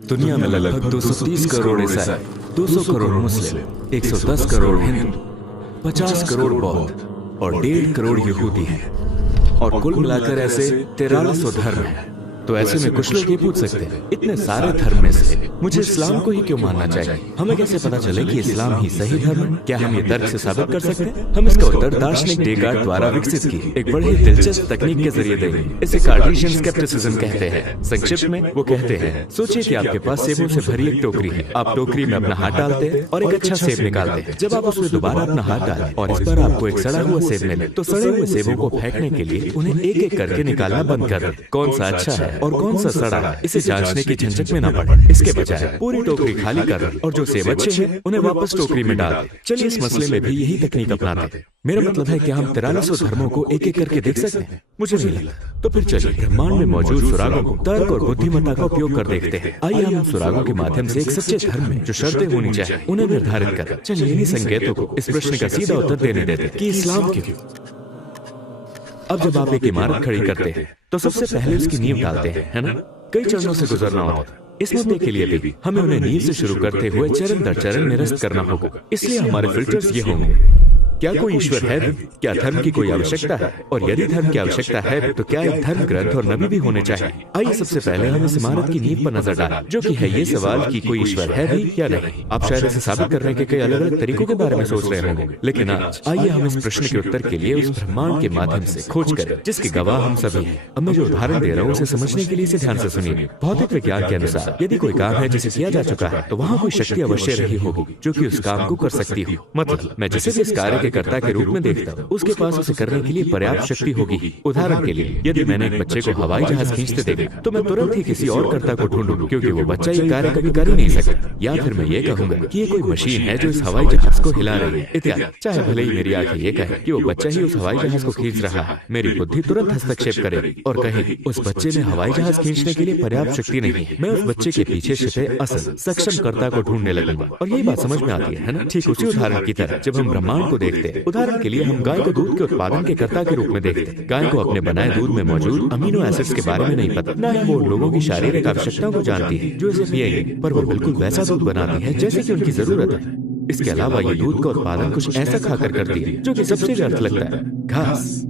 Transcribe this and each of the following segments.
दुनिया में लगभग 230 करोड़ ईसाई, 200 करोड़ मुस्लिम, 110 करोड़ हिंदू, 50 करोड़ बौद्ध और 1.5 करोड़ यहूदी हैं। और कुल मिलाकर ऐसे 4300 धर्म हैं। तो ऐसे में कुछ लोग ये पूछ सकते हैं, इतने सारे धर्म में से मुझे इस्लाम को ही क्यों मानना चाहिए? हमें कैसे पता चले कि इस्लाम ही सही धर्म है? क्या हम ये तर्क से साबित कर सकते हैं? हम इसका उत्तर दार्शनिक डेकार्ट द्वारा विकसित की एक बड़ी दिलचस्प तकनीक के जरिए देंगे। इसे कार्टेशियन स्केप्टिसिज्म कहते हैं। संक्षिप्त में वो कहते हैं, सोचिए कि आपके पास सेबों से भरी एक टोकरी है। आप टोकरी में अपना हाथ डालते हैं और एक अच्छा सेब निकालते हैं। जब आप उसमें दोबारा अपना हाथ डालें और इस पर आपको एक सड़ा हुआ सेब मिले, तो सड़े हुए सेबों को फेंकने के लिए उन्हें एक एक करके निकालना बंद कर दें। कौन सा अच्छा है और कौन सा सड़ा है, इसे जांचने की झंझट में न पड़े। इसके बजाय पूरी टोकरी खाली कर दें और जो सेब अच्छे हैं उन्हें वापस टोकरी में डाल दें। चलिए इस मसले में भी यही तकनीक अपनाते हैं। मेरा मतलब है कि हम 4300 धर्मों को एक एक करके देख सकते हैं? मुझे नहीं लगता। तो फिर चलिए ब्रह्मांड में मौजूद सुरागों को तर्क और बुद्धिमत्ता का उपयोग कर देखते हैं। आइए हम सुरागों के माध्यम से एक सच्चे धर्म में जो शर्तें होनी चाहिए उन्हें निर्धारित करें। चलिए इन्हीं संकेतों को इस प्रश्न का सीधा उत्तर देने देते हैं कि इस्लाम क्यों। अब जब आप एक इमारत खड़ी करते हैं तो सबसे पहले उसकी नींव डालते हैं, है ना? कई चरणों से गुजरना होता है। इस मुद्दे के लिए भी हमें उन्हें नींव से शुरू करते हुए चरण दर चरण निरस्त करना होगा। इसलिए हमारे फिल्टर्स ये होंगे, क्या कोई ईश्वर है भी? क्या धर्म की कोई आवश्यकता है? और यदि धर्म की आवश्यकता है तो क्या एक धर्म ग्रंथ और नबी भी होने चाहिए? आइए सबसे पहले हम इस इमारत की नींव पर नजर डालें, जो कि है ये सवाल कि कोई ईश्वर है भी या नहीं। आप शायद इसे साबित करने के कई अलग अलग तरीकों के बारे में सोच रहे होंगे, लेकिन आज आइए हम इस प्रश्न के उत्तर के लिए उस ब्रह्मांड के माध्यम से खोज करें जिसके गवाह हम सभी हैं। अब मैं जो उदाहरण दे रहा हूँ उसे समझने के लिए इसे ध्यान से सुनिए। भौतिक विज्ञान के अनुसार यदि कोई काम है जिसे किया जा चुका है तो वहाँ कोई शक्ति अवश्य रही होगी जो कि उस काम को कर सकती हो। मतलब मैं जिसे भी इस कार्य के कर्ता के रूप में देखता हूँ उसके पास उसे करने के लिए पर्याप्त शक्ति होगी ही। उदाहरण के लिए यदि मैंने एक बच्चे को हवाई जहाज खींचते देखा तो मैं तुरंत ही किसी और कर्ता को ढूंढूंगा, क्योंकि वो बच्चा ये कार्य कभी कर ही नहीं सकता। या फिर मैं ये कहूंगा कि ये कोई मशीन है जो इस हवाई जहाज को हिला रही है इत्यादि। चाहे भले ही मेरी आंखें ये कहे कि वो बच्चा ही उस हवाई जहाज को खींच रहा है, मेरी बुद्धि तुरंत हस्तक्षेप करेगी और कहेगी उस बच्चे में हवाई जहाज खींचने के लिए पर्याप्त शक्ति नहीं है। मैं उस बच्चे के पीछे छिपे असल सक्षम कर्ता को ढूंढने लगूंगा। और यही बात समझ में आती है ना? ठीक उसी उदाहरण की तरह जब हम ब्रह्मांड को देखते हैं, उदाहरण के लिए हम गाय को दूध के उत्पादन के कर्ता के रूप में देखते हैं। गाय को अपने बनाए दूध में मौजूद अमीनो एसिड्स के बारे में नहीं पता, न ही वो लोगों की शारीरिक आवश्यकताओं को जानती है जो इसे पिएंगे, पर वो बिल्कुल वैसा दूध बनाती है जैसे कि उनकी जरूरत है। इसके अलावा ये दूध का उत्पादन कुछ ऐसा खाकर करती है जो कि सबसे व्यर्थ लगता है, घास।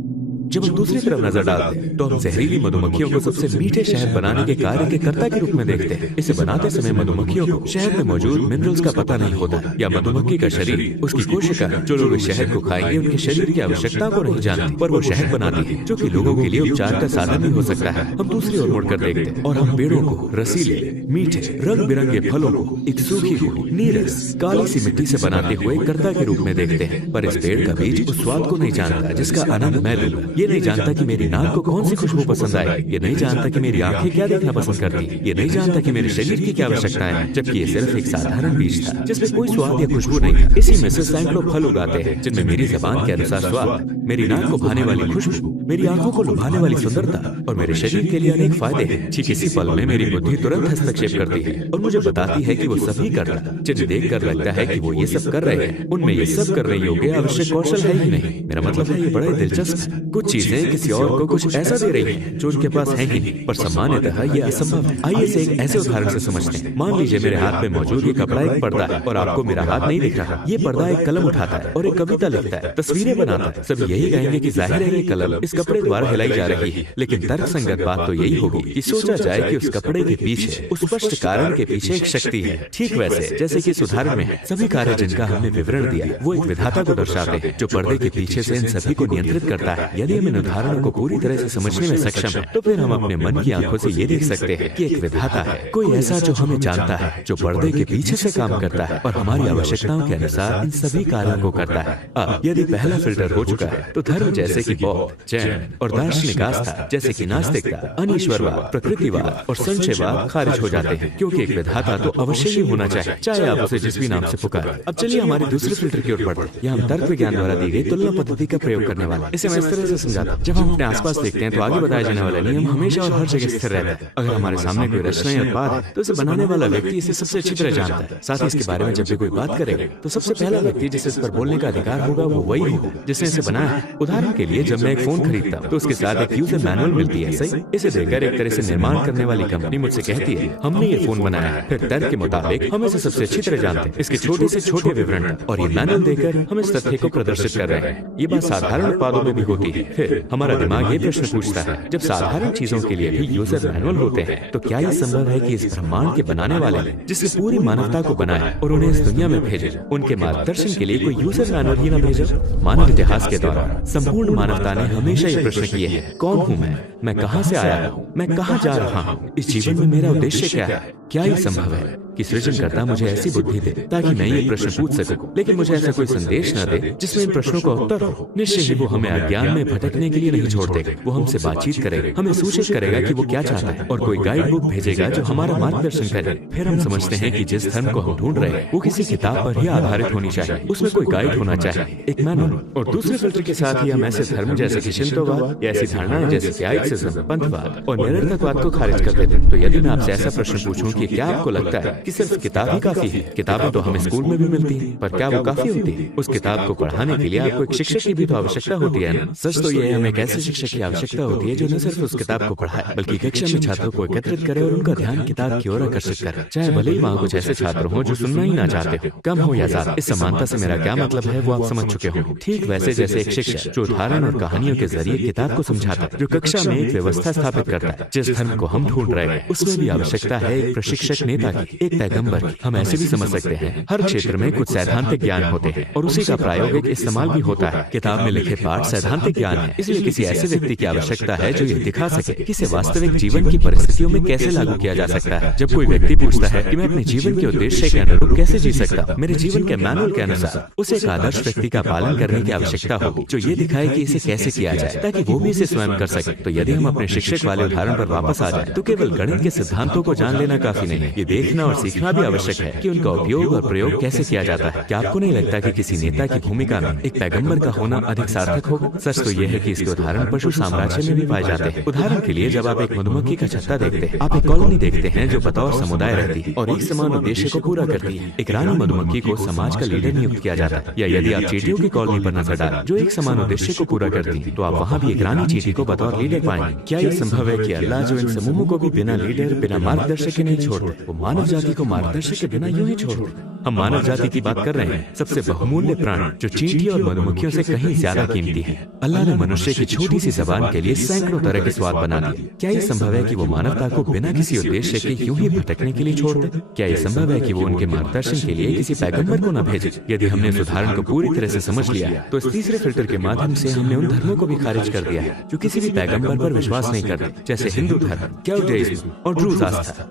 जब हम दूसरी तरफ नजर डालते हैं तो हम जहरीली मधुमक्खियों को सबसे मीठे शहद बनाने के कार्य के कर्ता के रूप में देखते हैं। इसे बनाते समय मधुमक्खियों को शहद में मौजूद मिनरल्स का पता नहीं होता, या मधुमक्खी का शरीर, उसकी कोशिका जो लोग इस शहद को खाएंगे उनके शरीर की आवश्यकता को नहीं जानती, पर वो शहद बनाती है जो कि लोगों के लिए उपचार का साधन भी हो सकता है। हम दूसरी ओर मुड़कर देखते हैं और हम पेड़ों को रसीले, मीठे, रंग बिरंगे फलों को एक सूखी हुई नीरस काली सी मिट्टी से बनाते हुए कर्ता के रूप में देखते हैं। पर इस पेड़ का बीज उस स्वाद को नहीं जानता जिसका आनंद मैं लूंगा। ये नहीं जानता कि मेरी नाक को कौन सी खुशबू पसंद आएगी। ये नहीं जानता कि मेरी आंखें क्या देखना पसंद करती हैं। ये नहीं जानता कि मेरे शरीर की क्या आवश्यकताएं हैं, जबकि ये सिर्फ एक साधारण बीज था जिसमें कोई स्वाद या खुशबू नहीं था। इसी में से सैकड़ों फल उगाते हैं जिनमें मेरी जबान के अनुसार स्वाद, मेरी नाक को भाने वाली खुशबू, मेरी आंखों को लुभाने वाली सुंदरता और मेरे शरीर के लिए अनेक फायदे हैं। ठीक इसी पल में मेरी बुद्धि तुरंत हस्तक्षेप करती है और मुझे बताती है कि वो सभी कर्ता जिन्हें देखकर लगता है कि वो ये सब कर रहे हैं, उनमें ये सब करने योग्य आवश्यक कौशल है ही नहीं। मेरा मतलब है ये बड़ा दिलचस्प है। कुछ चीजें किसी और को कुछ ऐसा दे रही है जो उनके पास है ही नहीं, पर सामान्यतः ये असंभव है। आइए इसे एक ऐसे उदाहरण से समझते हैं। मान लीजिए मेरे हाथ में मौजूद ये कपड़ा एक पर्दा है और आपको मेरा हाथ नहीं दिख रहा। ये पर्दा एक कलम उठाता है और एक कविता लिखता है, तस्वीरें बनाता है। सब यही कहेंगे कि जाहिर है ये कलम इस कपड़े द्वारा हिलाई जा रही है, लेकिन तर्कसंगत बात तो यही होगी कि सोचा जाए कि उस कपड़े के पीछे, उस स्पष्ट कारण के पीछे एक शक्ति है। ठीक वैसे जैसे कि इस उदाहरण में है, सभी कार्य जिनका हमने विवरण दिया वो एक विधाता को दर्शाते हैं जो पर्दे के पीछे से इन सभी को नियंत्रित करता है। यदि हम इन उदाहरणों को पूरी तरह से समझने में सक्षम है तो फिर हम अपने मन की आंखों से ये देख सकते हैं कि एक विधाता है, कोई ऐसा जो हमें जानता है, जो पर्दे के पीछे से काम करता है और हमारी आवश्यकताओं के अनुसार इन सभी कार्यों को करता है। अब यदि पहला फिल्टर हो चुका है तो धर्म जैसे कि बौद्ध, जैन और दार्शनिक आस्था जैसे कि नास्तिकता, अनीश्वरवाद, प्रकृतिवाद और संशयवाद खारिज हो जाते हैं, क्योंकि एक विधाता तो अवश्य ही होना चाहिए, चाहे आप उसे जिस भी नाम से पुकारें। अब चलिए हमारे दूसरे फिल्टर की ओर बढ़ते हैं। यहाँ हम तर्क विज्ञान द्वारा दी गई तुलना पद्धति का प्रयोग करने वाले। इसे मैं इस तरह से समझाता हूँ। जब हम अपने आसपास देखते हैं तो आगे बताया जाने वाला नियम हमेशा और हर जगह स्थिर रहता है। अगर हमारे सामने कोई रचना या उत्पाद है तो इसे बनाने वाला व्यक्ति इसे सबसे अच्छी तरह जानता है। साथ ही इसके बारे में जब भी कोई बात करेगा तो सबसे पहला व्यक्ति जिसे इस पर बोलने का अधिकार होगा वो वही होगा जिसने इसे बनाया है। उदाहरण के लिए जब मैं एक फोन खरीदता हूँ तो उसके साथ एक यूजर मैनुअल मिलती है, सही। इसे देखकर एक तरह से निर्माण करने वाली कंपनी मुझसे कहती है हमने ये फोन बनाया है। फिर तर्क के मुताबिक हम इसे सबसे अच्छी तरह जानते हैं, इसके छोटे से छोटे विवरण और ये मैनुअल देकर हम इस तथ्य को प्रदर्शित कर रहे हैं। ये बात साधारण उत्पादों में भी होती है। फिर हमारा दिमाग ये प्रश्न पूछता है जब साधारण चीजों के लिए भी यूजर मैनुअल होते हैं तो क्या ये संभव है कि इस ब्रह्मांड के बनाने वाले ने जिसने पूरी मानवता को बनाया और उन्हें इस दुनिया में भेजा, उनके मार्गदर्शन के लिए कोई यूजर मैनुअल ही न भेजा? मानव इतिहास के दौरान संपूर्ण मानवता ने हमेशा ये प्रश्न किए हैं, कौन हूँ मैं कहाँ से आया हूँ, मैं कहाँ जा रहा हूँ, इस जीवन में मेरा उद्देश्य क्या है? क्या ये संभव है कि सृजनकर्ता मुझे ऐसी बुद्धि दे ताकि मैं ये प्रश्न पूछ सकूं, लेकिन मुझे ऐसा कोई संदेश न दे जिसमें इन प्रश्नों का उत्तर हो? निश्चय ही वो हमें अज्ञान में भटकने के लिए नहीं छोड़ देगा। वो हमसे बातचीत करेगा, हमें सूचित करेगा कि वो क्या चाहता है और कोई गाइड बुक भेजेगा जो हमारा मार्गदर्शन करे। फिर हम समझते हैं कि जिस धर्म को हम ढूंढ रहे हैं वो किसी किताब पर ही आधारित होनी चाहिए, उसमें कोई गाइड होना चाहिए, एक मैनुअल। और दूसरे फिल्टर के साथ ही हम ऐसे धर्म जैसे कि शिंतोवाद या ऐसी धारणाएं जैसे स्टोइसिज्म, पंथवाद और निरर्थकवाद को खारिज कर देते। तो यदि मैं आपसे ऐसा प्रश्न पूछूं कि क्या आपको लगता है कि सिर्फ किताब ही काफी है? किताबें तो हमें स्कूल में भी मिलती है, पर क्या वो काफी होती है? उस किताब को पढ़ाने के लिए आपको एक शिक्षक की भी तो आवश्यकता होती है ना। सच तो ये है, हमें एक ऐसे शिक्षक की आवश्यकता होती है जो न सिर्फ उस किताब को पढ़ाए बल्कि कक्षा में छात्रों को एकत्रित करे और उनका ध्यान किताब की ओर आकर्षित करे, चाहे भले ही वहाँ कुछ ऐसे छात्र हों जो सुनना ही ना चाहते हो, कम हो या ज्यादा। इस समानता से मेरा क्या मतलब है वो आप समझ चुके हो। ठीक वैसे जैसे एक शिक्षक जो उदाहरण और कहानियों के जरिए किताब को समझाता है, जो कक्षा में एक व्यवस्था स्थापित करता है, जिस धर्म को हम ढूंढ रहे हैं उसमें भी आवश्यकता है एक प्रशिक्षक नेता की, एक पैगंबर की। हम ऐसे भी समझ सकते हैं हर क्षेत्र में कुछ सैद्धांतिक ज्ञान होते हैं और उसी का प्रायोगिक इस्तेमाल भी होता है। किताब में लिखे पाठ सैद्धांतिक ज्ञान है, इसलिए किसी ऐसे व्यक्ति की आवश्यकता है जो ये दिखा सके कि इसे वास्तविक जीवन की परिस्थितियों में कैसे लागू किया जा सकता है। जब कोई व्यक्ति पूछता है कि मैं अपने जीवन के उद्देश्य के अनुरूप कैसे जी सकता हूँ, मेरे जीवन के मैनुअल के अनुसार, उसे एक आदर्श व्यक्ति का पालन करने की आवश्यकता होगी जो ये दिखाए कि इसे कैसे किया जाए ताकि वो भी इसे स्वयं कर सके। तो यदि हम अपने शिक्षक वाले उदाहरण पर वापस आ जाए तो केवल गणित के सिद्धांतों को जान लेना काफी नहीं है, ये देखना और सीखना भी आवश्यक है कि उनका उपयोग और प्रयोग कैसे किया जाता है। क्या आपको नहीं लगता कि किसी नेता की भूमिका में एक पैगंबर का होना अधिक सार्थक होगा? सच तो यह है कि इसके उदाहरण पशु साम्राज्य में भी पाए जाते हैं। उदाहरण के लिए जब आप एक मधुमक्खी का छत्ता देखते हैं, आप एक कॉलोनी देखते हैं जो बतौर समुदाय रहती है और एक समान उद्देश्य को पूरा करती है। एक रानी मधुमक्खी को समाज का लीडर नियुक्त किया जाता है। या यदि आप चींटियों की कॉलोनी पर नजर डालें जो एक समान उद्देश्य को पूरा करती है, तो आप वहाँ भी एक रानी चींटी को बतौर लीडर पाएंगे। क्या ये संभव है कि अल्लाह जो इन समूहों को भी बिना लीडर, बिना मार्गदर्शक के नहीं छोड़ते, वो मानव जाति को मार्गदर्शक के बिना यूं ही छोड़ते? हम मानव जाति की बात कर रहे हैं, सबसे बहुमूल्य प्राणी जो चींटियों और मधुमक्खियों से कहीं ज्यादा कीमती है। अल्लाह ने मनुष्य की छोटी सी जबान के लिए सैकड़ों तरह के स्वाद बना दिए। क्या ये संभव है कि वो मानवता को बिना किसी उद्देश्य के यूं ही भटकने के लिए छोड़ दे? क्या ये संभव है कि वो उनके मार्गदर्शन के लिए किसी पैगंबर को न भेजे? यदि हमने इस उदाहरण को पूरी तरह से समझ लिया है तो इस तीसरे फिल्टर के माध्यम से हमने उन धर्मों को भी खारिज कर दिया है जो किसी भी पैगंबर पर विश्वास नहीं करते, जैसे हिंदू धर्म, क्याउडेइज्म और ड्रूज आस्था।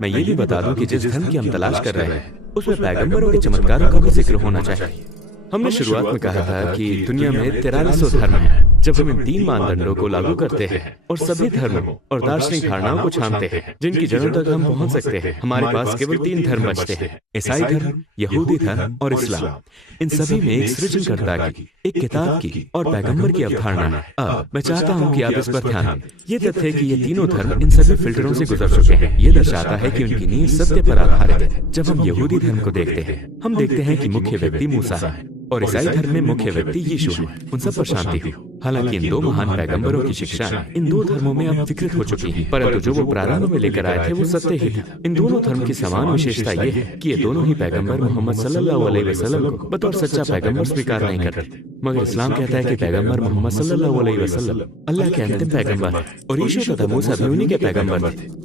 मैं ये भी बता दूं कि जिस धर्म की हम तलाश कर रहे हैं उसमें पैगंबरों के चमत्कारों का भी जिक्र होना चाहिए। हमने शुरुआत में कहा था कि दुनिया में 4300 धर्म हैं। जब हम इन 3 मानदंडों को लागू करते हैं और सभी धर्मों और दार्शनिक धारणाओं को छानते हैं जिनकी जड़ों तक हम पहुंच सकते हैं, हमारे पास केवल 3 धर्म बचते हैं, ईसाई धर्म, यहूदी धर्म और इस्लाम। इन सभी में एक सृजनकर्ता की, एक किताब की और पैगंबर की अवधारणा है। अब मैं चाहता हूँ कि आप इस पर ध्यान दें। ये तथ्य कि ये तीनों धर्म इन सभी फिल्टरों से गुजर चुके हैं, ये दर्शाता है कि उनकी नींव सत्य पर आधारित है। जब हम यहूदी धर्म को देखते हैं, हम देखते हैं कि मुख्य व्यक्ति मूसा है और ईसाई धर्म में मुख्य व्यक्ति यीशु है। उन सब पर शांति हो। हालांकि इन 2 महान पैगंबरों की शिक्षाएं इन 2 धर्मों में अब विकृत हो चुकी हैं, परंतु जो वो प्रारंभ में लेकर आए थे वो सत्य ही था। इन दोनों धर्म की समान विशेषता ये है कि ये दोनों ही पैगंबर मोहम्मद सल्लल्लाहु अलैहि वसल्लम को बतौर सच्चा पैगंबर स्वीकार नहीं करते। मगर इस्लाम कहता है कि पैगंबर मोहम्मद सल्लल्लाहु अलैहि वसल्लम अल्लाह के अंतिम पैगंबर है और यीशु तथा मूसा भी उन्हीं के पैगंबर थे।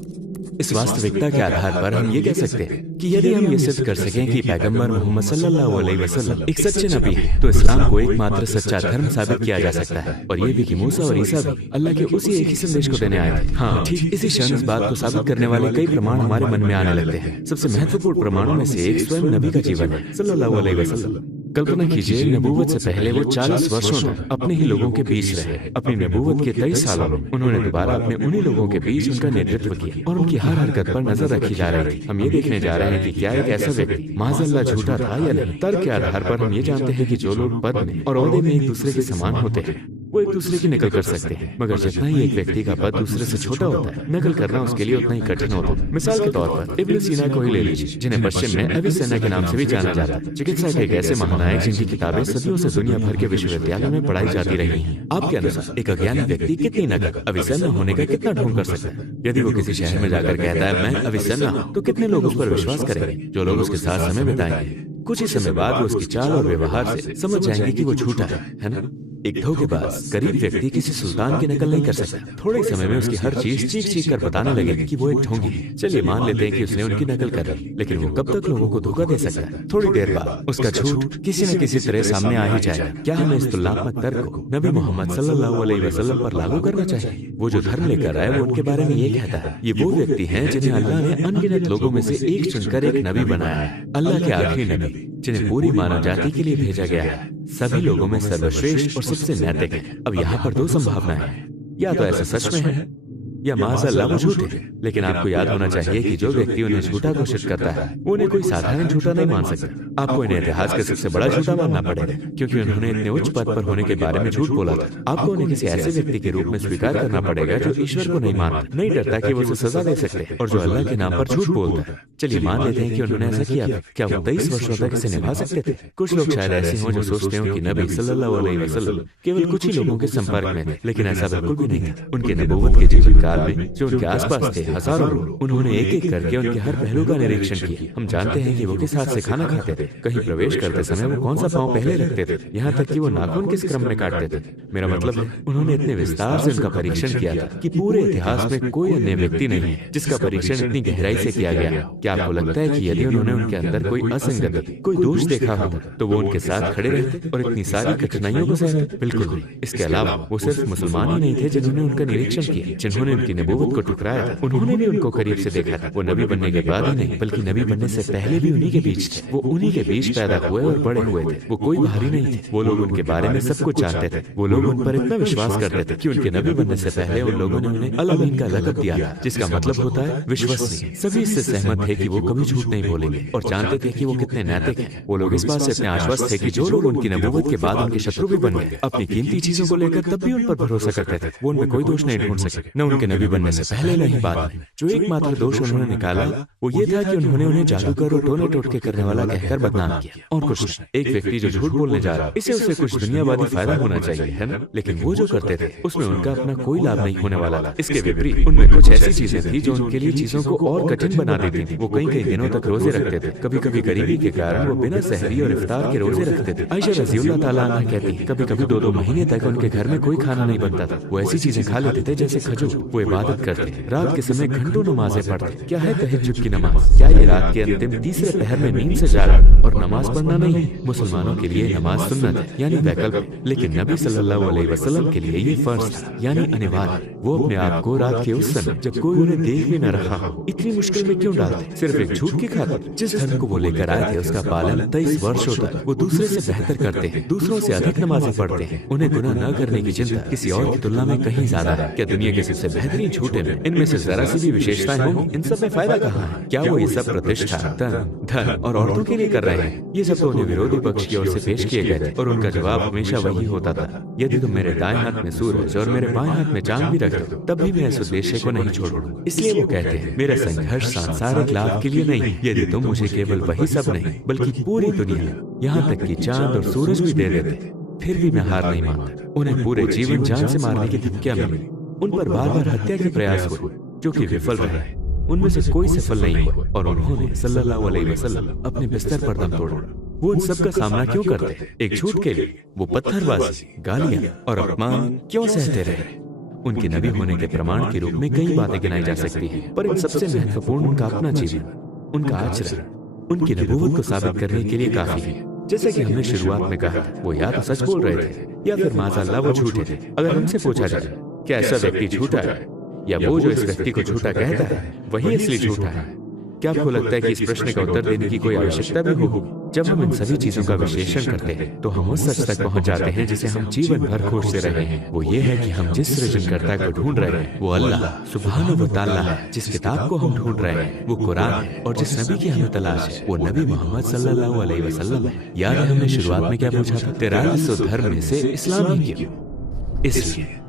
इस वास्तविकता के आधार पर हम ये कह सकते हैं कि यदि हम ये सिद्ध कर सकें कि पैगंबर मोहम्मद सल्लल्लाहु अलैहि वसल्लम एक सच्चे नबी है, तो इस्लाम को एकमात्र सच्चा धर्म साबित किया जा सकता है। और ये भी कि मूसा और ईसा भी अल्लाह के उसी एक ही संदेश को देने आए थे। हाँ, ठीक इसी क्षण इस बात को साबित करने वाले कई प्रमाण हमारे मन में आने लगते हैं। सबसे महत्वपूर्ण प्रमाणों में से एक स्वयं नबी का जीवन है सल्लल्लाहु अलैहि वसल्लम। कल्पना कीजिए, नबूवत से पहले वो 40 वर्षों तक अपने ही लोगों के बीच रहे। अपनी नबूवत के 23 सालों में उन्होंने दोबारा अपने उन्हीं लोगों के बीच उनका नेतृत्व किया और उनकी हर हरकत पर नजर रखी जा रही थी। हम ये देखने जा रहे हैं कि क्या एक ऐसा व्यक्ति माज़अल्लाह झूठा था या नहीं। तर्क के आधार पर हम ये जानते हैं कि जो लोग पद में और ओहदे में एक दूसरे के समान होते हैं वो एक दूसरे की नकल कर सकते हैं, मगर जितना ही एक व्यक्ति का पद दूसरे से छोटा होता है, नकल करना उसके लिए उतना ही कठिन होता है। मिसाल के तौर पर इब्न सीना को ही ले लीजिए, जिन्हें पश्चिम में अविसेना के नाम से भी जाना जाता है। चिकित्सा के एक ऐसे महानायक जिनकी किताबें सदियों से दुनिया भर के विश्वविद्यालयों में पढ़ाई जाती रही हैं। आपके अनुसार एक अज्ञानी व्यक्ति कितनी नकल अविसेना होने का कितना ढोंग कर सकता है? यदि वो किसी शहर में जाकर कहता है मैं अविसेना हूं, तो कितने लोग उस पर विश्वास करेंगे? जो लोग उसके साथ समय बिताएंगे, कुछ ही समय बाद वो उसकी चाल और व्यवहार से समझ जाएंगे कि वो झूठा है ना? एक धोखेबाज गरीब व्यक्ति किसी सुल्तान की नकल नहीं कर सकता। थोड़े समय में उसकी हर चीज चीख चीख कर बताने लगेगी कि वो एक ढोंगी है। चलिए मान लेते हैं कि उसने उनकी नकल कर ली, लेकिन वो कब तक लोगों को धोखा दे सकता है? थोड़ी देर बाद उसका झूठ किसी न किसी तरह सामने आ ही जाएगा। क्या हमें इस तुलनात्मक तर्क को नबी मोहम्मद सल्लल्लाहु अलैहि वसल्लम पर लागू करना चाहिए? वो जो धर्म लेकर आए वो उनके बारे में ये कहता है, ये वो व्यक्ति हैं जिन्हें अल्लाह ने अनगिनत लोगों में से एक चुनकर एक नबी बनाया है। अल्लाह के आखिरी नबी जिन्हें पूरी मानव जाति के लिए भेजा गया है, सभी लोगों में सर्वश्रेष्ठ और सबसे नैतिक है। अब यहाँ पर दो संभावनाएं हैं, या तो ऐसा सच में है या माज़अल्लाह वो झूठे है। लेकिन आपको याद होना चाहिए कि जो व्यक्ति उन्हें झूठा घोषित करता है वो उन्हें कोई साधारण झूठा नहीं मान सकता। आपको इन्हें इतिहास का सबसे बड़ा झूठा मानना पड़ेगा, क्योंकि उन्होंने इतने उच्च पद पर होने के बारे में झूठ बोला था। आपको उन्हें किसी ऐसे व्यक्ति के रूप में स्वीकार करना पड़ेगा जो ईश्वर को नहीं मानता, नहीं डरता कि वो उसे सजा दे सकते हैं, और जो अल्लाह के नाम पर झूठ बोलता है। चलिए मान लेते हैं कि उन्होंने ऐसा किया था। क्या वो 23 वर्षों तक इसे निभा सकते थे? कुछ लोग शायद ऐसे हों जो सोचते हो कि नबी सल्लल्लाहु अलैहि वसल्लम केवल कुछ ही लोगों के संपर्क में थे, लेकिन ऐसा बिल्कुल भी नहीं था। उनके नबूवत के जीवन काल में जो उनके आसपास थे हजारों लोग, उन्होंने एक एक करके उनके हर पहलू का निरीक्षण किया। हम जानते हैं कि वो किस हाथ से खाना खाते थे, कहीं प्रवेश करते समय वो कौन सा पांव पहले रखते थे, यहाँ तक कि वो नाखून किस क्रम में काटते थे। मेरा मतलब है उन्होंने इतने विस्तार से उनका परीक्षण किया था कि पूरे इतिहास में कोई अन्य व्यक्ति नहीं है जिसका परीक्षण इतनी गहराई से किया गया। क्या आपको लगता है कि यदि उन्होंने उनके अंदर कोई असंगति, कोई दोष देखा होता तो वो उनके साथ खड़े रहते और इतनी सारी कठिनाइयों को सहते? बिल्कुल नहीं। इसके अलावा वो सिर्फ मुसलमान ही नहीं थे जिन्होंने उनका निरीक्षण किया, जिन्होंने उनकी नबूवत को ठुकराया था। उन्होंने भी उनको करीब से देखा था। वो नबी बनने के बाद ही नहीं, बल्कि नबी बनने से पहले भी उन्हीं के बीच थे। वो उन्हीं के बीच पैदा हुए और बड़े हुए थे। वो कोई बाहरी नहीं थे। वो लोग उनके बारे में सब कुछ जानते थे। वो लोग उन पर इतना विश्वास करते थे कि उनके नबी बनने से पहले उन लोगों ने उन्हें अल अमीन का लक़ब दिया था, जिसका मतलब होता है विश्वसनीय। सभी इससे सहमत थे कि वो कभी झूठ नहीं बोलेंगे और जानते थे कि वो कितने नैतिक हैं। वो लोग इस बात से इतने आश्वस्त थे कि जो लोग उनकी नबूवत के बाद उनके शत्रु भी बन गए, अपनी कीमती चीजों को लेकर तब भी उन पर भरोसा करते थे। वो उनमें कोई दोष नहीं ढूंढ सके, न उनके नबी बनने से पहले न ही बाद में। जो एकमात्र दोष उन्होंने निकाला वो ये था कि उन्होंने उन्हें जादूगर और टोने टोटके करने वाला कहकर बदनाम किया, और कुछ नहीं। एक व्यक्ति जो झूठ बोलने जा रहा है, इसे उसे कुछ दुनियावादी फायदा होना चाहिए, है ना? लेकिन वो जो करते थे उसमें उनका अपना कोई लाभ नहीं होने वाला था। इसके विपरीत उनमें कुछ ऐसी चीजें थी जो उनके लिए चीजों को और कठिन बना देती थी। वो कई कई दिनों तक रोजे रखते थे। कभी कभी गरीबी के कारण वो बिना सहरी और इफ्तार के रोजे रखते थे। आयशा रज़ियल्लाहु ताला अन्हा कहती है, कभी कभी 2-2 महीने तक उनके घर में कोई खाना नहीं बनता था। वो ऐसी चीजें खा लेते थे जैसे खजूर। वो इबादत करते, रात के समय घंटों नमाजें पढ़ते। क्या है तहज्जुद की नमाज? क्या ये रात के अंतिम तीसरे पहर में नींद से जागना और नमाज पढ़ना नहीं? मुसलमानों के लिए नमाज सुन्नत है, यानी वैकल्पिक, लेकिन नबी सल्लल्लाहु अलैहि वसल्लम के लिए ये फर्ज था, यानी अनिवार्य। वो अपने आप को रात के उस समय जब कोई उन्हें देख भी न रहा हो इतनी मुश्किल में क्यों डालते? सिर्फ एक झूठ की खातिर? जिस धर्म को वो लेकर आए थे उसका पालन 23 वर्षों तक वो दूसरे से बेहतर करते हैं, दूसरों से अधिक नमाजें पढ़ते हैं। उन्हें गुनाह न करने की चिंता किसी और की तुलना में कहीं ज्यादा है। क्या दुनिया के सबसे बेहतरीन झूठे में इनमें से जरा सी भी विशेषताएं होंगी? इन सब में फायदा कहाँ है? क्या वो ये सब प्रतिष्ठा, धन और औरतों के लिए कर रहे हैं? ये सब तो उन्हें विरोधी पक्ष की ओर से पेश किए गए थे, और उनका जवाब हमेशा वही होता था, यदि तुम मेरे दाएं हाथ में सूरज और मेरे बाएं हाथ में चांद भी रख दो तब भी मैं इस उद्देश्य को नहीं छोड़ूंगा। इसलिए वो कहते हैं, मेरा संघर्ष सांसारिक लाभ के लिए नहीं, यदि तुम मुझे केवल वही सब नहीं बल्कि पूरी दुनिया, यहाँ तक कि चांद और सूरज भी दे देते फिर भी मैं हार नहीं मानता। उन्हें पूरे जीवन जान से मारने की धमकियां मिली, उन पर बार बार हत्या के प्रयास हुए जो कि विफल रहे। उनमें से कोई सफल नहीं हुआ और उन्होंने सल्लल्लाहु अलैहि वसल्लम अपने बिस्तर पर दम तोड़ा। वो इन सब का सामना क्यों करते? एक झूठ के लिए वो पत्थरबाजी, गालियां और अपमान क्यों सहते रहे? उनके नबी होने के प्रमाण के रूप में कई बातें गिनाई जा सकती हैं, पर इन सबसे महत्वपूर्ण उनका अपना जीवन, उनका आचरण, उनकी नबूवत को साबित करने के लिए काफी है। जैसे कि हमने शुरुआत में कहा, वो या तो सच बोल रहे थे या फिर माज़अल्लाह वो झूठे थे। अगर हमसे पूछा जाए क्या ऐसा व्यक्ति झूठा है या वो जो इस व्यक्ति को झूठा कहता है वही असली झूठा है, क्या आपको लगता है कि इस प्रश्न का उत्तर देने की कोई आवश्यकता भी होगी? जब हम इन सभी चीजों का विश्लेषण करते हैं तो हम उस सच तक पहुंच जाते हैं जिसे हम जीवन भर खोजते रहे हैं। वो ये है कि हम जिस सृजनकर्ता को ढूंढ रहे हैं वो अल्लाह सुब्हानहू व तआला है। जिस किताब को हम ढूंढ रहे हैं वो कुरान है, और जिस नबी की हमें तलाश है वो नबी मोहम्मद सल्लल्लाहु अलैहि वसल्लम है। याद है हमने शुरुआत में क्या पूछा था? 4300 धर्म में से इस्लाम ही क्यों? इसलिए